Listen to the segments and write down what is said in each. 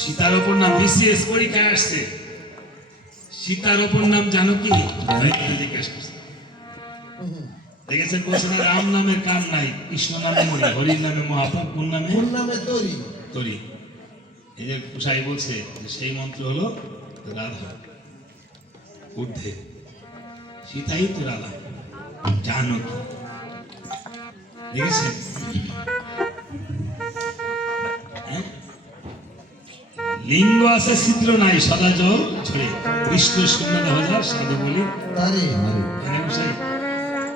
সীতার অপর নাম বিসিএস পরীক্ষায় আসছে। সীতার অপর নাম জানো কি? জিজ্ঞেস করছে। দেখেছেন বলছে না রাম নামের কাম নাই, কৃষ্ণ নামে মরি, হরির নামে মহাপ্রভু, কোন নামে তরি তরি। এই যে কুসাই বলছে যে সেই মন্ত্র হলো রাধা ঊর্ধ্বে, সীতাই তো রাধা জানো কি। দেখেছেন লিঙ্গ আছে চিত্র নাই, সদা জল ছড়ে, কৃষ্ণ শূন্য হাজার সাধু বলি তারে কুসাই।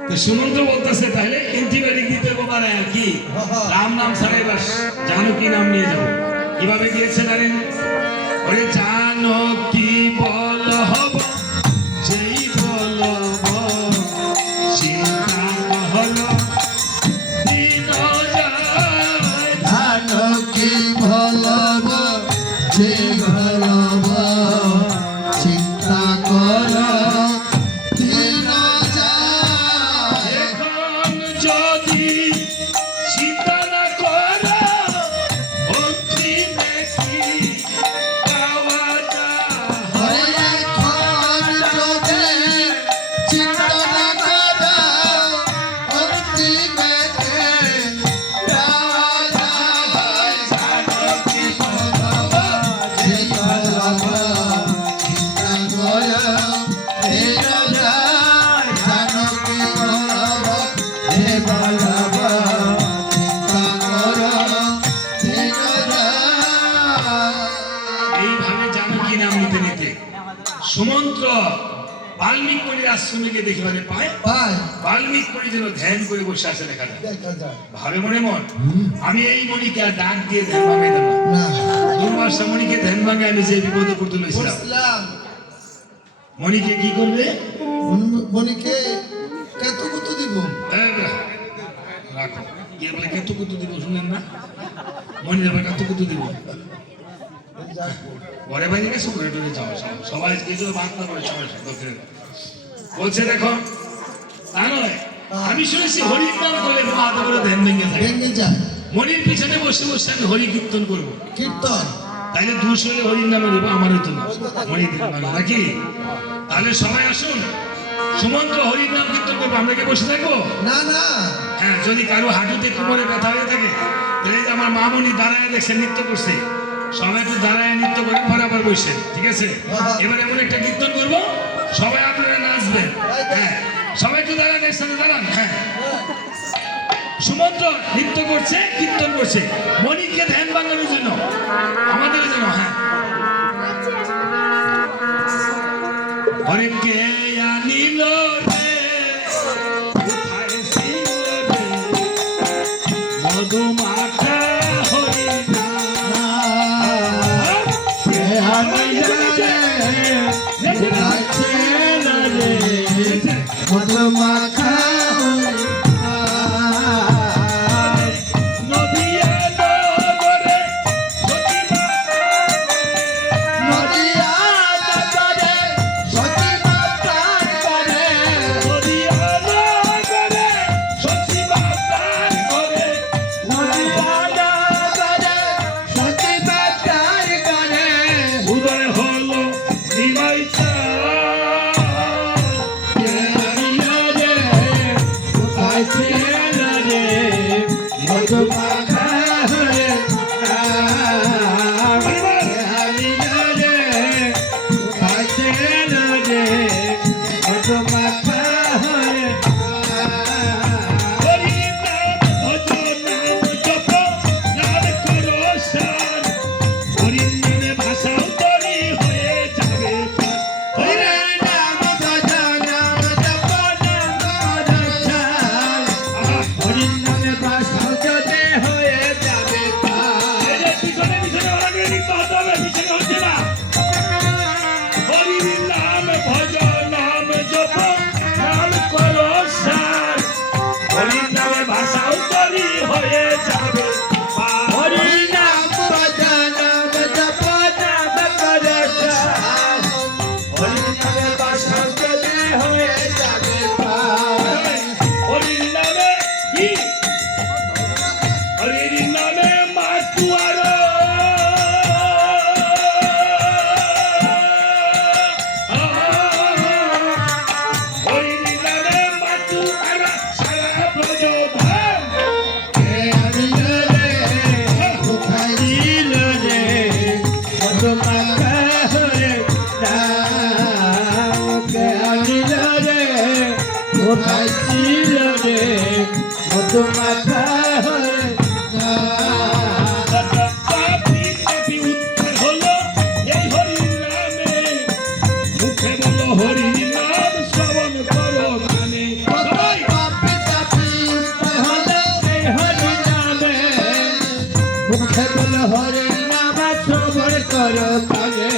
তো সুমন্ত্র বলতেছে তাহলে অ্যান্টিবায়োটিক দিতে পারে আর কি, রাম নাম ছাড়া এবার জানকী নাম নিয়ে যাবো। কিভাবে গিয়েছে জানেন? ওরে জানকী বল হব যেই বলব, চিন্তা হল দিন যায়, জানকী বলব যেই বলব, চিন্তা কর দিন যায়। এখন যদি চিন্তা না করো অন্তিমে কি পাওয়া যায়। এখন যদি চিন্তা না করো অন্তিমে কে পাওয়া যায়। জানকী বলব যেই বলব, চিন্তা কর দিন যায়। জানকী বলব যেই বলব, চিন্তা কর দিন যায়। এইভাবে জানকী নাম নিতে নিতে সুমন্ত্র বাল্মীক মণির আশ্রমে গিয়ে দেখতে পায় পায় বাল্মীক মণি যেন ধ্যান করে বসে আছে দেখা যায়। দেখা যায় ভাবে মনে মন আমি এই মণিকে আর ডাক দিয়ে ধ্যান ভাঙাই দেবো না। দুর্বাসা মণিকে ধ্যান ভাঙে আমি যে বিপদে পড়তে লইছিলাম। বুঝলাম। মণিকে কি করবে? মনিকে কত দিব? এই বে, রাখো কে বলে কত কত দিব শুনেন না? মণির আবার কত কত দিব ঘরে বাইরে গেছে ঘরে ঢুকে যাও সবাই কিছু বার্তা করে সবাই বলছে দেখো তা নয়, আমি শুনেছি হরির নাম করলে মহাদেবের ধ্যান ভেঙে থাকে। ভেঙে যায় মনির পিছনে বসে বসে আমি হরি কীর্তন করবো, কীর্তন। তাইলে দুশ হলে হরির নামে দেবো, আমারই তো না মনি নাকি। তাহলে সবাই আসুন সুমন্ত্র হরির নাম কীর্তন করবো, আমরা কি বসে থাকবো? না না, হ্যাঁ, যদি কারো হাঁটুতে কোমরে ব্যথা হয়ে থাকে তাহলে এই যে আমার মামনি দাঁড়ায় দেখছেন নৃত্য করছে, সবাই একটু দাঁড়ায় নৃত্য করে পরে আবার বসে, ঠিক আছে? এবার এমন একটা কীর্তন করবো সবাই আপনারা নাচবেন। হ্যাঁ, সবাই একটু দাঁড়ান, একসাথে দাঁড়ান। হ্যাঁ, সুমন্ত্র নৃত্য করছে কীর্তন করছে মণিকে ধ্যান ভাঙানোর জন্য আমাদের জন্য। হ্যাঁ, অনেকে আনিল রে কোথায় ছিল রে মধুমাখা হরি নাম। কে আনিল রে আছে না রে মধুমাখা নদিয়া নগরে সতীমা নদিয়া নগরে সতীমা প্রাণ করে। নদিয়া নগরে সতীমা প্রাণ করে। নদিয়া নগরে সতীমা প্রাণ করে। উদয় হলো নিমাই চাঁদ। কে আনিল রে মোর প্রাণে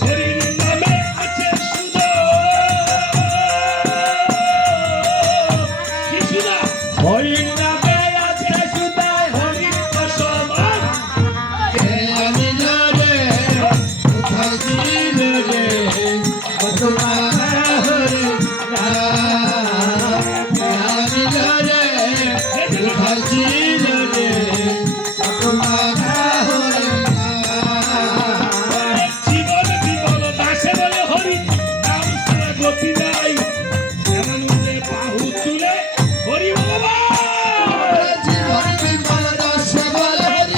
হরির নামে আছে সুধা কি সুধা হরির নামে আছে সুদায় হরির সমান কে আনিল রে কোথায় ছিল রে কত মালা হরে রাম কে আনিল রে কোথায় ছিল রে কত মালা হরে রাম জীবন বিবল দাসে বলে হরি নাম ছাড়া গতি নাই এমন উঠে বাহু তুলে হরি বাবা জীবন বিমল দাসে বলে হরি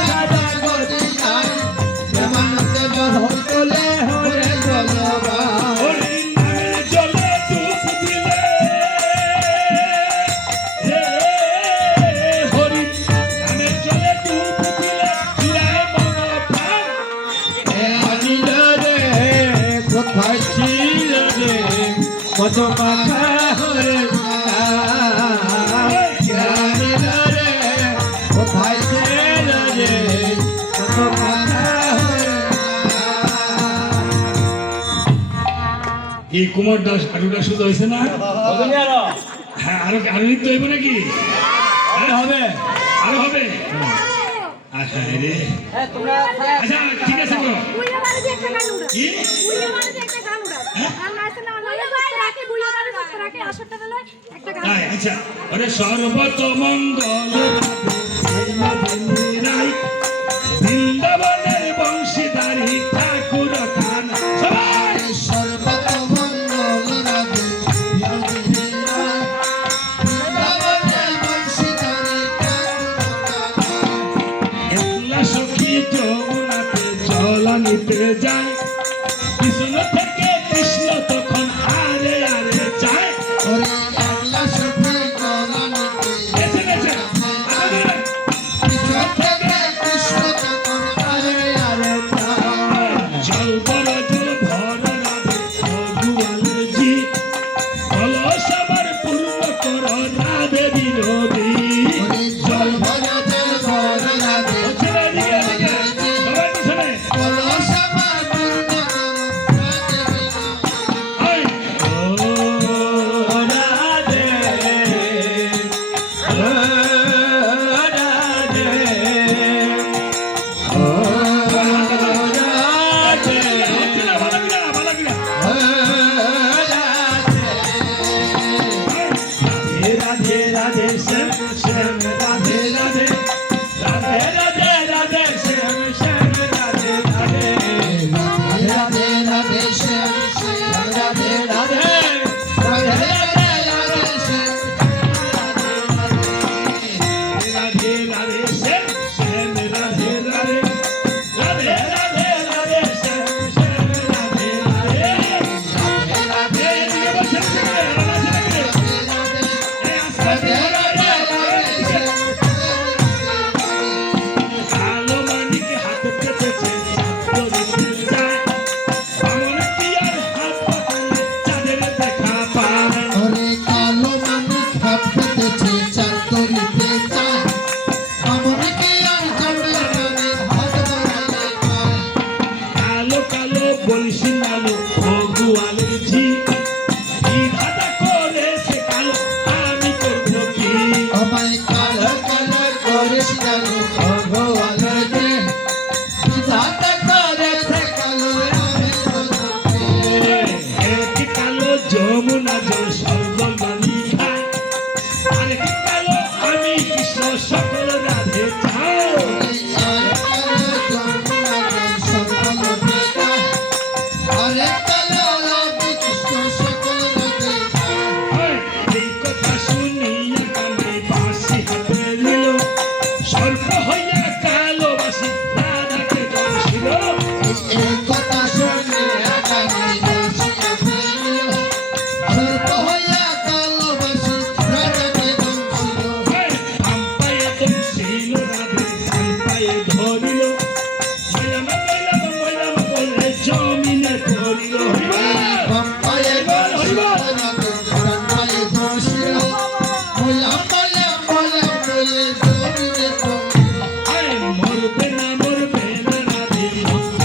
নাম গতি নাই প্রেমানন্দে বহু তোলে হরে বলবা হরির নামের জলে ডুব দিলে হরির নামের জলে ডুব দিলে জুড়ায় মন প্রাণ কে আনিল রে কোথায় ছিল রে কত মাথা হরে কে আনিল রে কোথায় ছিল রে কত মাথা হরে এই কুমারটা আরুটা শুধু হয়েছে না হ্যাঁ আরো আরো নৃত্য হইব নাকি হবে আরো হবে আচ্ছা রে আচ্ছা ঠিক আছে বলো কি তাই আচ্ছা ওরে সর্বত মঙ্গল রাই বৃন্দাবনের বংশীদারি ঠাকুর খান সবাই সর্বত মঙ্গল রাধে বিনোদিনী রায় বৃন্দাবনে বংশীধরে একলা সখী যমুনাতে জল নিতে যায় কৃষ্ণ থেকে কৃষ্ণ তখন আরে আরে যায় ওরে একলা সখী গলানিতে বেছে বেছে আমাদের কৃষ্ণ থেকে কৃষ্ণ তখন আরে আরে যায় জল বড় জল ভর রাধে ভগবানের জি বল সবার পূর্ণ কর রাধে বিনোদী ওরে জল ভরা জল ভরা রাধে ছেড়ে দিকে দিকে সবাই পিছনে বলো সবার পূর্ণ রাধে আয় ও রাধে রাধে ও রাধে হচ্ছে না ভালো কিনা ভালো কিনা রাধে রাধে শ্যাম শ্যাম রাধে রাধে রাধে রাধে রাধে শ্যাম শ্যাম রাধে রাধে রাধে রাধে শ্যাম শ্যাম রাধে রাধে রাধে রাধে রাধে শ্যাম রাধে রাধে শ্যাম শ্যাম রাধে রাধে রাধে রাধে রাধে শ্যাম শ্যাম রাধে রাধে রাধে এদিকে বসে বসে আওয়াজ লাগে এই আস্তে কালো মানিক হাত পেতেছে চাঁদ যায় আমার কি আর হাত পাতলে চাঁদের দেখা পায় ওরে কালো মানিক হাত পেতেছে চাঁদ তরিতে চায় আমনকে আর জড়ে মানে হাত বাড়ালে পায় কালো কালো বলছি নালো ভগবানের ঝি কি ধাতা করেছে কালো আমি করবো কি আমায় কালো কালো করিস জানো ভগবানের দে বিধাতা করেছে কালো আমি করতে এক কালো যমুনা জল সর্বমানি খায় আরেক কালো আমি কৃষ্ণ সকল রাধে চাও আরে কালো রবি কৃষ্ণ সকল রাধে এই কথা শুনিয়া কানে বাঁশি হাতে নিল সর্প হইয়া কালো বাসি রাধাকে দর্শিল এই কথা শুনে আগামী বসিয়া ফিরিল সর্প হইয়া কালো বাসি রাজাকে দংশিল পায়ে দর্শিল রাধে পায়ে ধরিল ময়লাম বলে জমিনে পড়িল বাম্পায়ে বাম্পায়ে দর্শিল মোলা মোলা মোলা বলে জমিনে মরবে না রাধে ভক্ত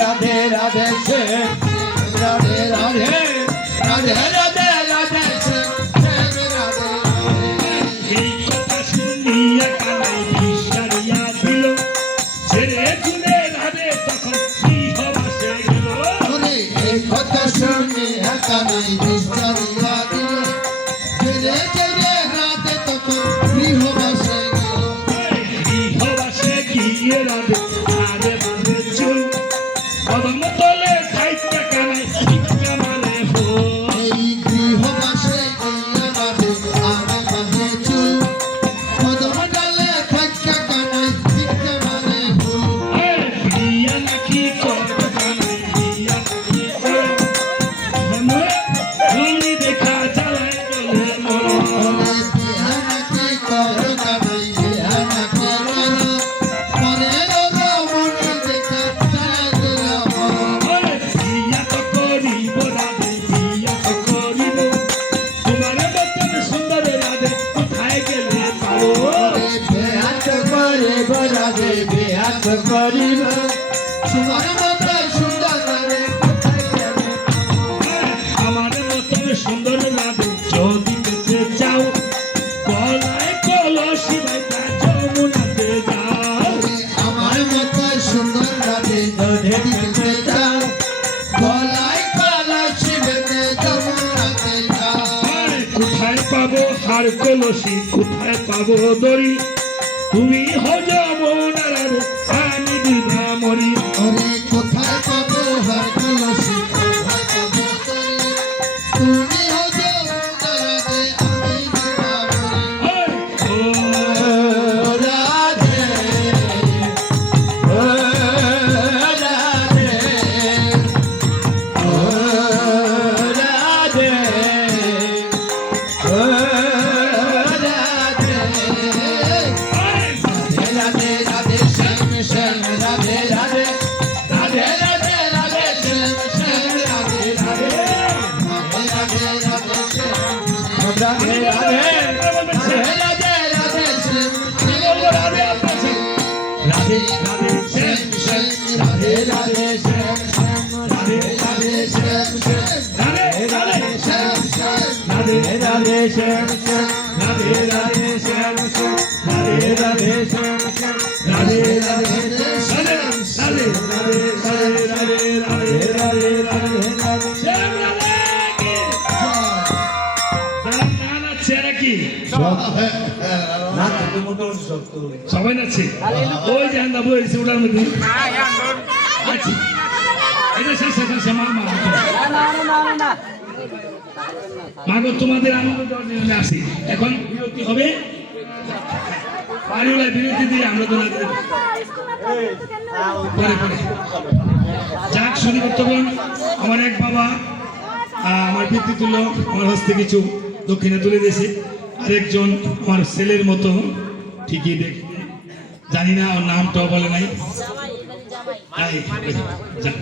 রাধে রাধে শ্যাম রাধে রাধে রাধে রাধে রাধে শ্যাম রাধে এই কথা শুনিয়া কানাই বিশারিয়া দিল ছেড়ে চুলে রাধে তখন গৃহবাসে গেল ওরে এই কথা শুনে কানাই বিশারিয়া দিল ছেড়ে ছেড়ে রাধে তখন গৃহবাসে গেল গৃহবাসে গিয়ে রাধে আরে বাঁধে চুল কদম তলে খাইতে কানাই ভিক্ষা মানে ফুল এই গৃহবাসে গিয়ে রাধে আরে বাঁধে চুল কদম ডালে থাকা কানাই ভিক্ষা মানে ফুল বিয়া নাকি করব কানাই বিয়া নাকি করব তুমি দেখা জ্বালায় চলে মরো ওরে বিহানা কি করো কানাই বিহানা কি করো মনে রো মনে দেখা চায় দিলা মরো বিয়া তো করিব রাধে বিয়া তো করিব তোমার মতন সুন্দর রাধে কোথায় গেলে পাবো ওরে বেহাত করিব রাধে বেহাত করিব তোমার মত সুন্দর রাধে কোথায় যাবে আমার মতন সুন্দর রাধে যদি পেতে চাও গলায় কলসি বাইতা যমুনাতে যাও ওরে আমার মত সুন্দর রাধে দধে দিতে যাও গলায় কলসি বেঁধে যমুনাতে যাও কোথায় পাবো হার কলসি কোথায় পাবো দড়ি তুমি হো যমুনা রাধে আমি দিবা মরি ওরে কোথায় পাবো হার কলসি কোথায় পাবো তরি তুমি হজো রাধে আমি দিবা মরি ও ও রাধে ও রাধে ও রাধে ও রাধে রাধে রাধে শ্যাম শ্যাম রাধে রাধে রাধে রাধে রাধে শ্যাম শ্যাম রাধে রাধে রাধে রাধে শ্যাম রাধে রাধে রাধে রাধে শ্যাম রাধে রাধে শ্যাম শ্যাম রাধে রাধে শ্যাম শ্যাম রাধে রাধে শ্যাম শ্যাম রাধে রাধে শ্যাম শ্যাম রাধে রাধে শ্যাম শ্যাম রাধে রাধে শ্যাম শ্যাম রাধে রাধে শ্যাম শ্যাম রাধে রাধে রাধে রাধে রাধে রাধে রাধে রাধে রাধে রাধে রাধে শ্যাম রাধে কি যারা গান আছে এরা কি সবাই নাচছে ওই যে আন্দা বইছে ওটার মধ্যে আচ্ছা এটা শেষ মা মাগো তোমাদের আনন্দ দেওয়ার জন্য আসি এখন বিরতি হবে বাড়িওয়ালায় বিরতি দিয়ে আমরা তো নাচতে পারি। পরে পরে যাক শুরু করতে পারেন আমার এক বাবা আমার পিতৃতুল্য আমার হস্তে কিছু দক্ষিণে তুলে দিয়েছে আরেকজন আমার ছেলের মতো ঠিকই দেখতে জানি না ওর নামটাও বলে নাই তাই যাক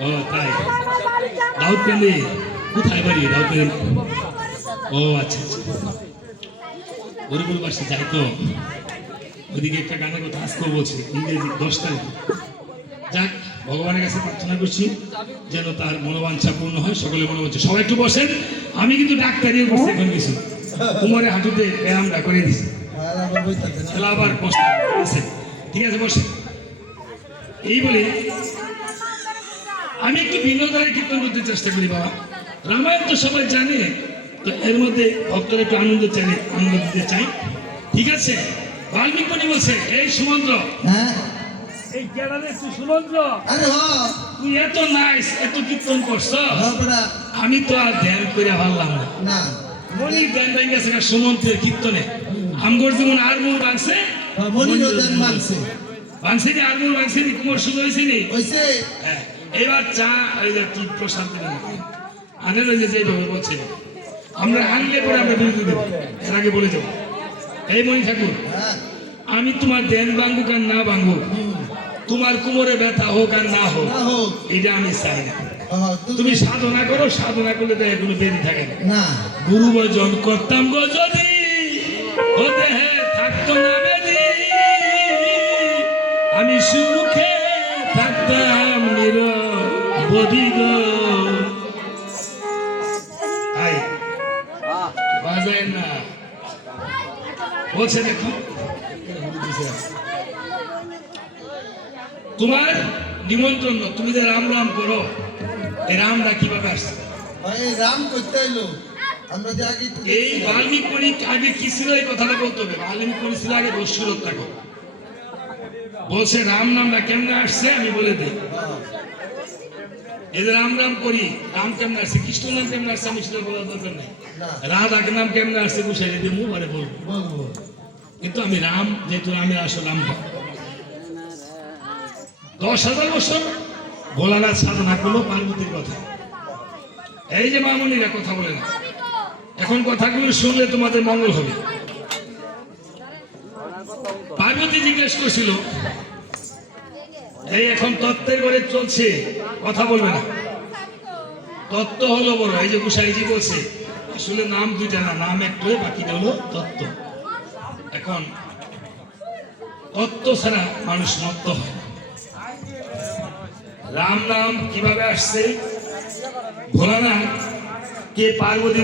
ও তাই দাউদকান্দি কোথায় বাড়ি দাউদকান্দি ও আচ্ছা আচ্ছা গরিবুল বাসে যাই তো ওইদিকে একটা গানের কথা আজকেও বলছে ইংরেজি 10 তারিখ যাক ভগবানের কাছে প্রার্থনা করছি যেন তার মনোবাঞ্ছা পূর্ণ হয় সকলের মনোবাঞ্ছা সবাই একটু বসেন আমি কিন্তু ডাক্তারিও করছি এখন কিছু কুমারে হাঁটুতে ব্যায়ামটা করে দিছি তাহলে আবার বসতে আছে ঠিক আছে বসে এই বলে আমি একটু ভিন্ন ধারায় কীর্তন করতে চেষ্টা করি বাবা রামায়ণ তো সবাই জানে তো এর মধ্যে ভক্তরা একটু আনন্দ দিতে চাই ঠিক আছে বাল্মীকি মুনি বলছে এই সুমন্ত্র হ্যাঁ এই কেডারে তুই সুমন্ত্র আরে হ তুই এত নাইস এত কীর্তন করছ বড়া আমি তো আর ধ্যান করে পারলাম না না মনি ধ্যান ভেঙে গেছে সুমন্ত্রের কীর্তনে আমগর যেমন আর মন ভাঙছে মনিরোধন মানছে ভাঙছে নি আর মন ভাঙছে নি কুমার শুধু হয়েছে নি ওইছে হ্যাঁ, এবার চা এই যে কি প্রসাদ দেবেন আনের ওই যে যেভাবে বলছে আমরা আনলে পরে আমরা বিরতি দেবো এর আগে বলে যাবো এই মনি ঠাকুর হ্যাঁ আমি তোমার দেন ভাঙ্গুক আর না ভাঙ্গুক তোমার কোমরে ব্যথা হোক আর না হোক না হোক এটা আমি চাই না তুমি তুমি সাধনা করো সাধনা করলে তো এগুলো বেরিয়ে থাকে না না গুরু ভজন করতাম গো যদি ও দেহে থাকতো না বেদি আমি সুখে থাকতাম বদি গো আই বাজায় না বলছে দেখো তোমার নিমন্ত্রণ না, তুমি যে রাম রাম করো, এই রামটা কিভাবে আসছে? ভাই রাম করতে এলো আমরা যে আগে এই বাল্মীকি মুনি আগে কি ছিল এই কথাটা বলতে হবে। বাল্মীকি মুনি ছিল আগে দস্যুরতা করে বলছে রাম নামটা কেমনে আসছে আমি বলে দিই। এই যে রাম রাম করি, রাম কেমনে আসছে, কৃষ্ণ নাম কেমনে আসছে আমি সেটা বলার দরকার নেই। রাধার নাম কেমনে আসছে বসে যদি মুবারে বলবো, কিন্তু আমি রাম যেহেতু আমি আসল রামটা 10,000 বছর ভোলানাথ সাধনা করলো পার্বতীর কথা। এই যে মামুনিরা কথা বলে না, এখন কথাগুলো শুনলে তোমাদের মঙ্গল হবে। পার্বতী জিজ্ঞেস করছিল এই এখন তত্ত্বের ঘরে চলছে, কথা বলবে না, তত্ত্ব হলো বড়। এই যে গুসাইজি বলছে আসলে নাম দুইটা না, নাম একটাই, বাকিটা হলো তত্ত্ব। এখন তত্ত্ব ছাড়া মানুষ মত্ত হয়। রাম নাম কিভাবে আসছে, ভোলানাথ কে পার্বতী